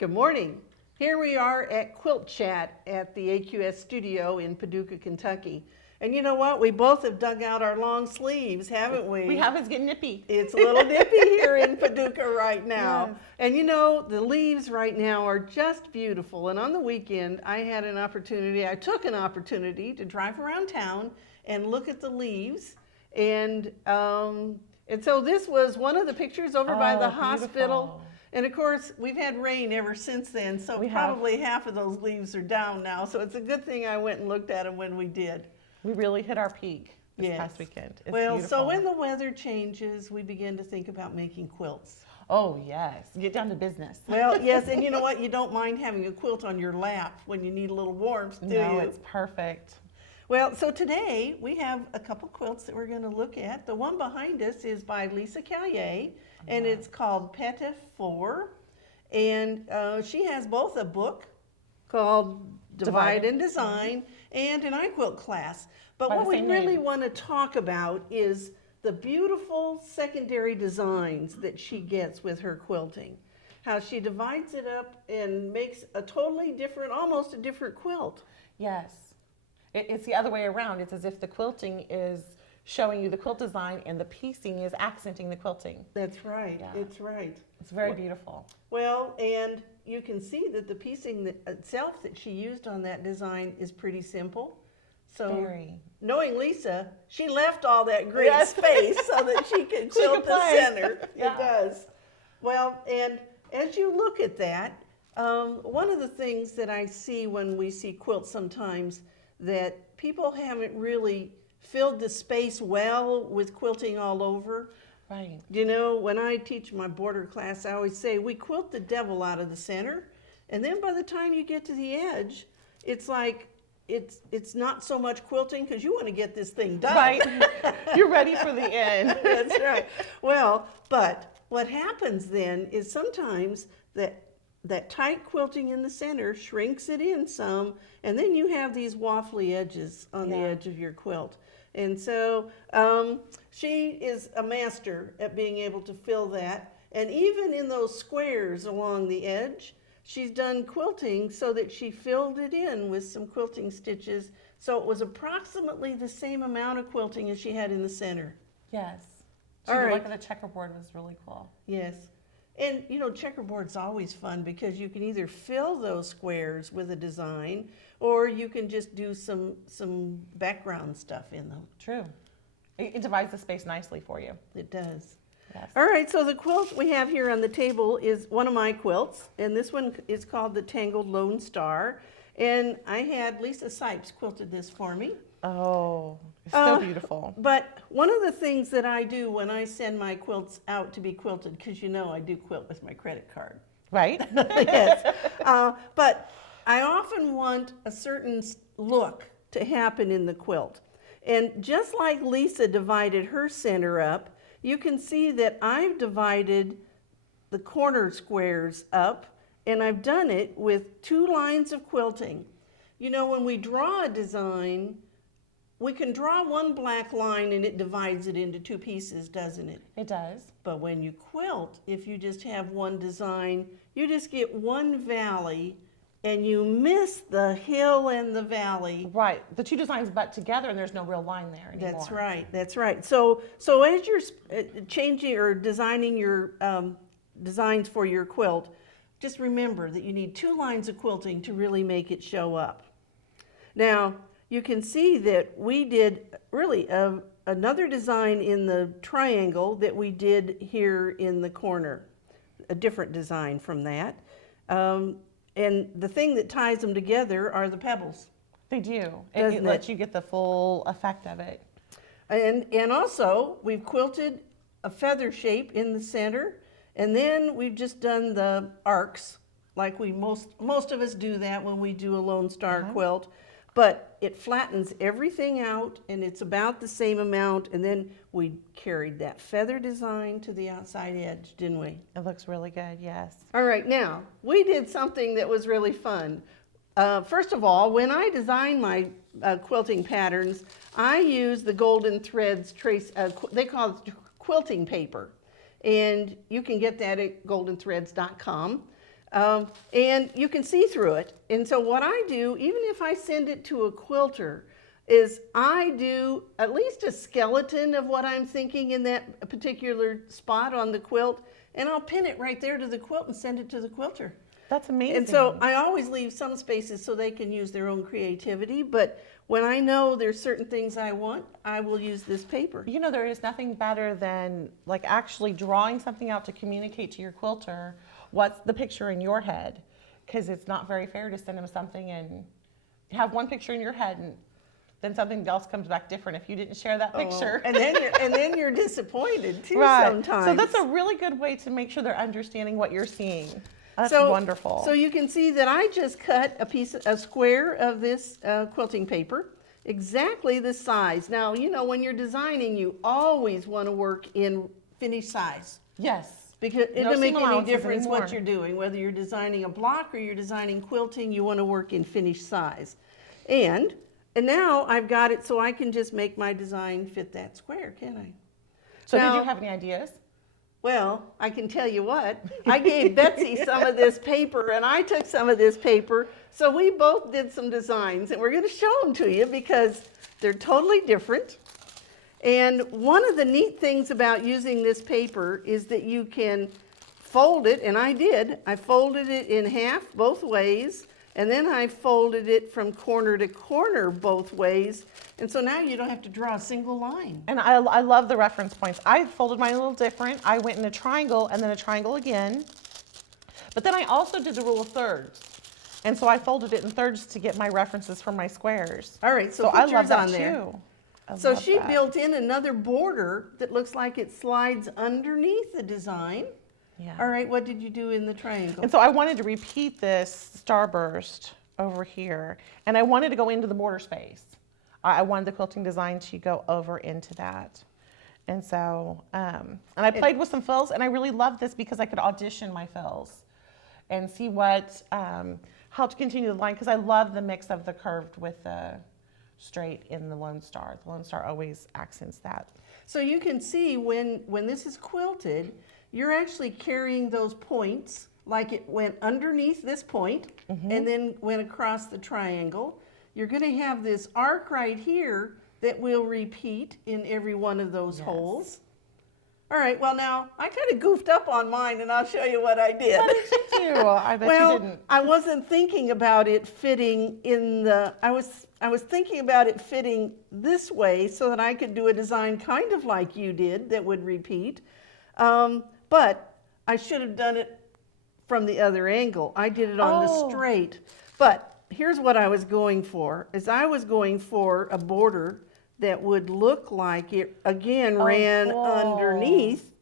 Good morning. Here we are at QuiltChat at the AQS studio in Paducah, Kentucky. And you know what? We both have dug out our long sleeves, haven't we? We have. It's getting nippy. It's a little nippy here in Paducah right now. Yes. And you know, the leaves right now are just beautiful. And on the weekend, I took an opportunity to drive around town and look at the leaves. And so this was one of the pictures over by the hospital. Beautiful. And of course, we've had rain ever since then, so probably half of those leaves are down now. So it's a good thing I went and looked at them when we did. We really hit our peak this past weekend. It's well, beautiful. so when the weather changes, we begin to think about making quilts. Oh, yes. Get down to business. Well, yes, and you know what? You don't mind having a quilt on your lap when you need a little warmth, do you? No, it's perfect. Well, so today we have a couple quilts that we're going to look at. The one behind us is by Lisa Calle, and it's called PETIT A FOUR. And she has both a book called Divide and Design and an iQuilt class. But what we really want to talk about is the beautiful secondary designs that she gets with her quilting. How she divides it up and makes a totally different, almost a different quilt. Yes. It's the other way around. It's as if the quilting is showing you the quilt design and the piecing is accenting the quilting. That's right. Yeah. It's right. It's very beautiful. Well, and you can see that the piecing itself that she used on that design is pretty simple. So knowing Lisa, she left all that great space so that she could quilt the center. Yeah. It does. Well, and as you look at that, one of the things that I see when we see quilts sometimes that people haven't really filled the space well with quilting all over. Right. You know, when I teach my border class, I always say we quilt the devil out of the center, and then by the time you get to the edge, it's like it's not so much quilting because you want to get this thing done. Right. You're ready for the end. That's right. Well, but what happens then is sometimes that tight quilting in the center shrinks it in some, and then you have these waffly edges on the edge of your quilt. And so she is a master at being able to fill that. And even in those squares along the edge, she's done quilting so that she filled it in with some quilting stitches. So it was approximately the same amount of quilting as she had in the center. Yes. All right. Look at the checkerboard was really cool. Yes. And you know, checkerboard's always fun because you can either fill those squares with a design or you can just do some background stuff in them. True. It divides the space nicely for you. It does. Yes. All right, so the quilt we have here on the table is one of my quilts, and this one is called the Tangled Lone Star. And I had Lisa Sipes quilted this for me. Oh, it's so beautiful. But one of the things that I do when I send my quilts out to be quilted, because you know I do quilt with my credit card. Right? Yes. But I often want a certain look to happen in the quilt. And just like Lisa divided her center up, you can see that I've divided the corner squares up, and I've done it with 2 lines of quilting. You know, when we draw a design, we can draw one black line and it divides it into 2 pieces, doesn't it? It does. But when you quilt, if you just have one design, you just get one valley and you miss the hill and the valley. Right. The 2 designs butt together and there's no real line there anymore. That's right. That's right. So as you're changing or designing your designs for your quilt, just remember that you need 2 lines of quilting to really make it show up. Now, you can see that we did really another design in the triangle that we did here in the corner, a different design from that. And the thing that ties them together are the pebbles. They do. It lets you get the full effect of it. And also, we've quilted a feather shape in the center, and then we've just done the arcs, like most of us do that when we do a Lone Star quilt. But it flattens everything out, and it's about the same amount, and then we carried that feather design to the outside edge, didn't we? It looks really good, yes. All right, now, we did something that was really fun. First of all, when I design my quilting patterns, I use the Golden Threads they call it quilting paper, and you can get that at goldenthreads.com. And you can see through it. And so what I do, even if I send it to a quilter, is I do at least a skeleton of what I'm thinking in that particular spot on the quilt, and I'll pin it right there to the quilt and send it to the quilter. That's amazing. And so I always leave some spaces so they can use their own creativity, but when I know there's certain things I want, I will use this paper. You know, there is nothing better than like actually drawing something out to communicate to your quilter what's the picture in your head, because it's not very fair to send them something and have one picture in your head and then something else comes back different if you didn't share that picture. And then you're disappointed too sometimes. So that's a really good way to make sure they're understanding what you're seeing. That's so wonderful. So you can see that I just cut a square of this quilting paper, exactly the size. Now, you know, when you're designing, you always want to work in finished size. Yes. Because it No doesn't make seam any allowances difference anymore. what you're doing. Whether you're designing a block or you're designing quilting, you want to work in finished size. And now I've got it so I can just make my design fit that square, can I? So Now- did you have any ideas? Well, I can tell you what, I gave Betsy some of this paper and I took some of this paper, so we both did some designs and we're going to show them to you because they're totally different. And one of the neat things about using this paper is that you can fold it, and I did. I folded it in half both ways, and then I folded it from corner to corner both ways, and so now you don't have to draw a single line. And I love the reference points. I folded mine a little different. I went in a triangle and then a triangle again. But then I also did the rule of thirds. And so I folded it in thirds to get my references for my squares. All right, so I pictures love that on there. too. I So love she that. built in another border that looks like it slides underneath the design. Yeah. All right, what did you do in the triangle? And so I wanted to repeat this starburst over here. And I wanted to go into the border space. I wanted the quilting design to go over into that. And so, and I played with some fills, and I really loved this because I could audition my fills and see what helped continue the line, because I love the mix of the curved with the straight in the Lone Star. The Lone Star always accents that. So you can see when this is quilted, you're actually carrying those points, like it went underneath this point and then went across the triangle. You're going to have this arc right here that will repeat in every one of those holes. All right, well now, I kind of goofed up on mine, and I'll show you what I did. What did you do? I bet Well, you didn't. I wasn't thinking about it fitting in the, I was thinking about it fitting this way so that I could do a design kind of like you did that would repeat. But I should have done it from the other angle. I did it on the straight. But here's what I was going for, is I was going for a border that would look like it, again, ran cool. underneath.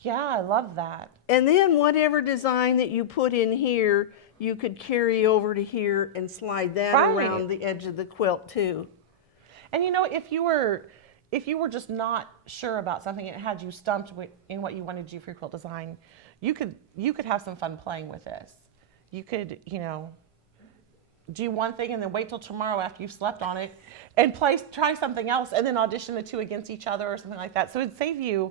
Yeah, I love that. And then whatever design that you put in here, you could carry over to here and slide that around the edge of the quilt too. And you know, if you were just not sure about something and it had you stumped in what you wanted to do for your quilt design, you could have some fun playing with this. You could, you know, do one thing and then wait till tomorrow after you've slept on it and try something else and then audition the two against each other or something like that. So it'd save you,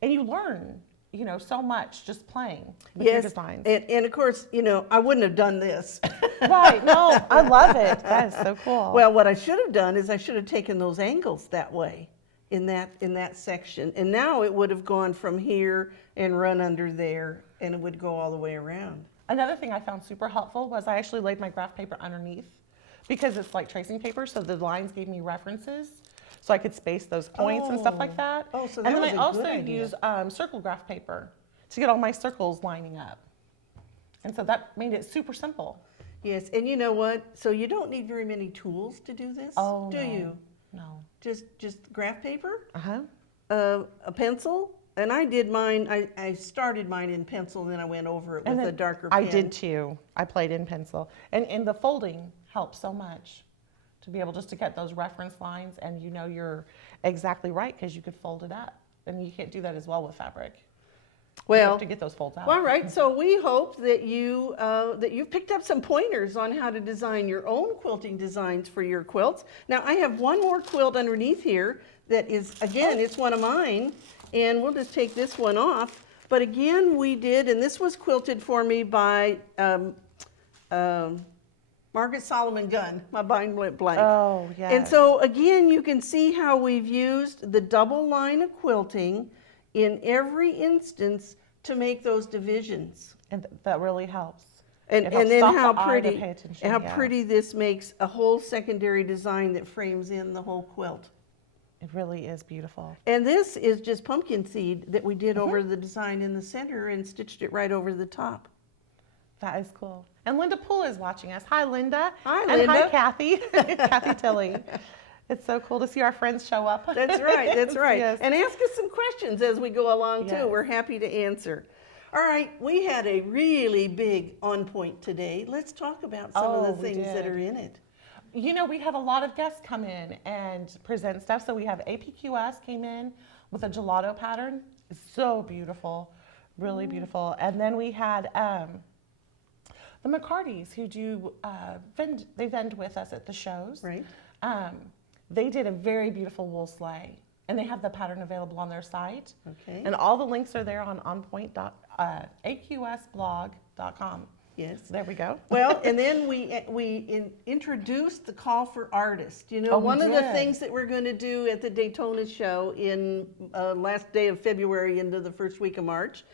and you learn, you know, so much just playing with your designs. And of course, you know, I wouldn't have done this. Right, no, I love it. That is so cool. Well, what I should have done is I should have taken those angles that way in that section. And now it would have gone from here and run under there, and it would go all the way around. Another thing I found super helpful was I actually laid my graph paper underneath, because it's like tracing paper, so the lines gave me references, so I could space those points and stuff like that. Oh, so that and then was I a also good idea. used circle graph paper to get all my circles lining up. And so that made it super simple. Yes, and you know what? So you don't need very many tools to do this, Oh, do no. you? No. Just graph paper, Uh-huh. a pencil, and I did mine, I started mine in pencil, then I went over it And with a then darker I pen. did too. I played in pencil. And the folding helps so much to be able just to get those reference lines, and you know you're exactly right because you could fold it up. And you can't do that as well with fabric. You Well, have to get those folds out. all right, so we hope that you've picked up some pointers on how to design your own quilting designs for your quilts. Now, I have one more quilt underneath here that is, again, it's one of mine, and we'll just take this one off. But again, we did, and this was quilted for me by Margaret Solomon Gunn. My mind went blank. Oh, yes. And so again, you can see how we've used the double line of quilting in every instance to make those divisions. And that really helps. And It helps then stop how the eye to pretty, pay attention, how yeah. pretty this makes a whole secondary design that frames in the whole quilt. It really is beautiful. And this is just pumpkin seed that we did Mm-hmm. over the design in the center and stitched it right over the top. That is cool. And Linda Poole is watching us. Hi, Linda. Hi, And hi, Linda. Kathy. Kathy Tilley. It's so cool to see our friends show up. That's right, that's right. Yes. And ask us some questions as we go along too. Yes. We're happy to answer. All right, we had a really big on point today. Let's talk about some of Oh, the we things that did. are in it. You know, we had a lot of guests come in and present stuff. So we have APQS came in with a gelato pattern. It's so beautiful, really beautiful. And then we had the McCartys who do they vend with us at the shows. Right. They did a very beautiful wool sleigh, and they have the pattern available on their site. Okay. And all the links are there on aqsblog.com. Yes. There we go. Well, and then we introduced the call for artists. You know, Oh, we one of the did. things that we're going to do at the Daytona show in last day of February into the first week of March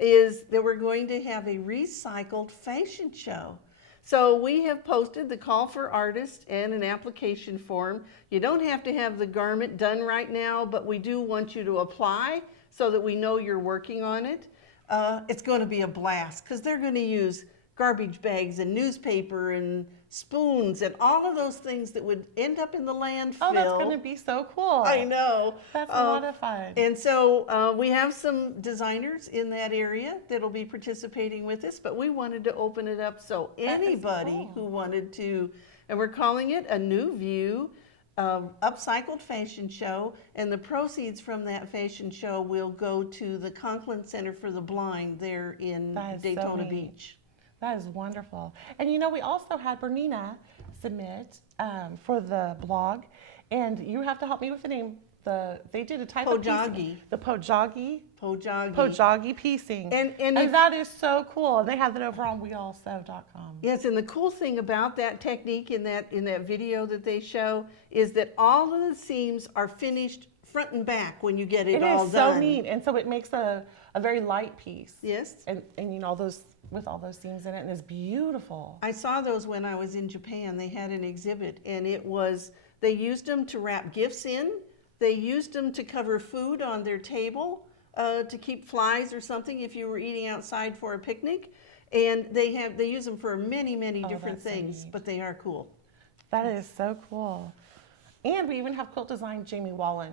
is that we're going to have a recycled fashion show. So we have posted the call for artists and an application form. You don't have to have the garment done right now, but we do want you to apply so that we know you're working on it. It's going to be a blast because they're going to use garbage bags and newspaper and spoons and all of those things that would end up in the landfill. Oh, that's going to be so cool. I know. That's a lot of fun. And so we have some designers in that area that'll be participating with us, but we wanted to open it up so anybody cool. who wanted to, and we're calling it a New View upcycled fashion show, and the proceeds from that fashion show will go to the Conklin Center for the Blind there in That is so Daytona neat. Beach. That is wonderful. And you know, we also had Bernina submit for the blog, and you have to help me with the name. They did a type of Pojagi. piecing. The Pojagi. Pojagi. Pojagi piecing. And if- that is so cool. And they have that over on weallsew.com. Yes, and the cool thing about that technique in that video that they show is that all of the seams are finished front and back when you get it all is done. so neat. And so it makes a very light piece. Yes. And you know, those with all those seams in it, and it's beautiful. I saw those when I was in Japan. They had an exhibit, and they used them to wrap gifts in. They used them to cover food on their table to keep flies or something if you were eating outside for a picnic. And they use them for many, many different that's so things, neat. but they are cool. That is so cool. And we even have Quilt Design. Jamie Wallen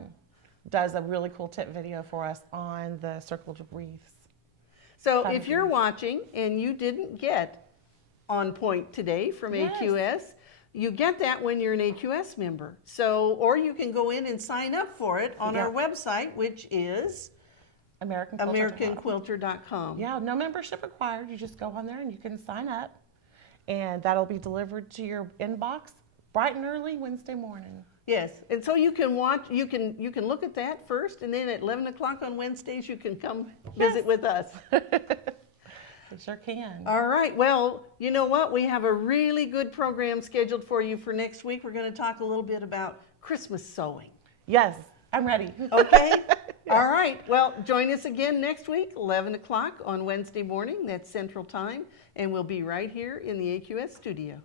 does a really cool tip video for us on the circled wreaths. So Fun if you're piece. watching and you didn't get On Point today from Yes. AQS, you get that when you're an AQS member. So, or you can go in and sign up for it on our website, which is AmericanQuilter.com. Yeah, no membership required. You just go on there and you can sign up, and that'll be delivered to your inbox bright and early Wednesday morning. Yes, and so you can watch. You can look at that first, and then at 11 o'clock on Wednesdays, you can come visit with us. It sure can. All right. Well, you know what? We have a really good program scheduled for you for next week. We're going to talk a little bit about Christmas sewing. Yes, I'm ready. Okay? All right. Well, join us again next week, 11 o'clock on Wednesday morning. That's Central Time. And we'll be right here in the AQS studio.